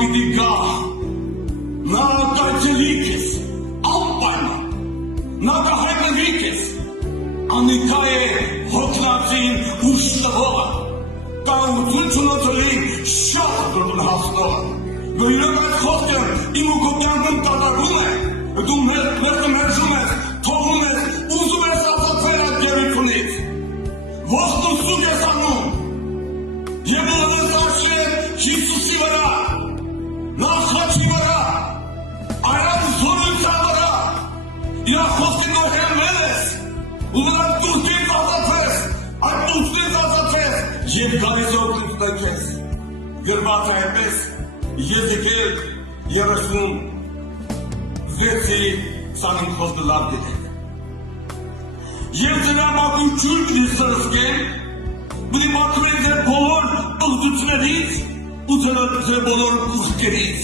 պիտի գա, նա կայցելիքես, անպայման, նա կհայտնվիքես, անիքա է հոգնածին ուշ տվողը, կայություն չունեցողին շատ դրդն հասնողը, գույրոք այդ խոսքն իմ ու քո կյանքում կատարվում է, դու մերժում ես, թողում ես, ուզում ես ազատվել այդ գերությունից, ողջ սուտ ես անում, և ուղղես արշել Հիսուսի վրա, նա խաչի վրա, այրան զորության վրա, իր խոսքին դու հենվել ես, ու նրան դուրքից ազատվես, այդ ուստից ազատվես, և գալիս օգնություն քեզ, գրված է այնպես, Եզեկիել 36:25 խոսքը լավ գիտեք։ Եվ ձեր մաքրություն կսրսկեն, պիտի մաքրեն ձեր բոլոր պղծություններից ու ձեր բոլոր ուխկերից։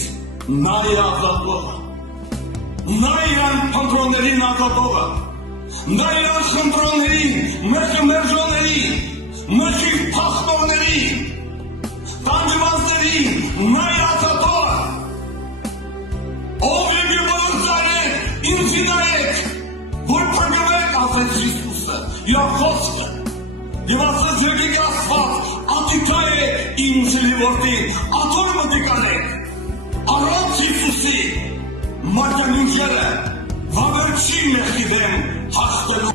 Նա է ազատողը, նա է իրան փնտրոններին ազատողը, նա է իրան խնդրոններին, մերժողներին, մերժի փախնողներին, տանջվածներին, նա է ազատողը, ով եք և բոլոր ծայրեք, ինձի նայեք, որ փրկվեք, ասեց Հիսուսը, իր խոսքը, և ասեց եկեք Աստված, ատիքա է իմ ժլիվորդին, աթոր մտիկ անեք, առանց Հիսուսի, մարդանուջերը, վավեր չի մեղքի դեմ հաշտելու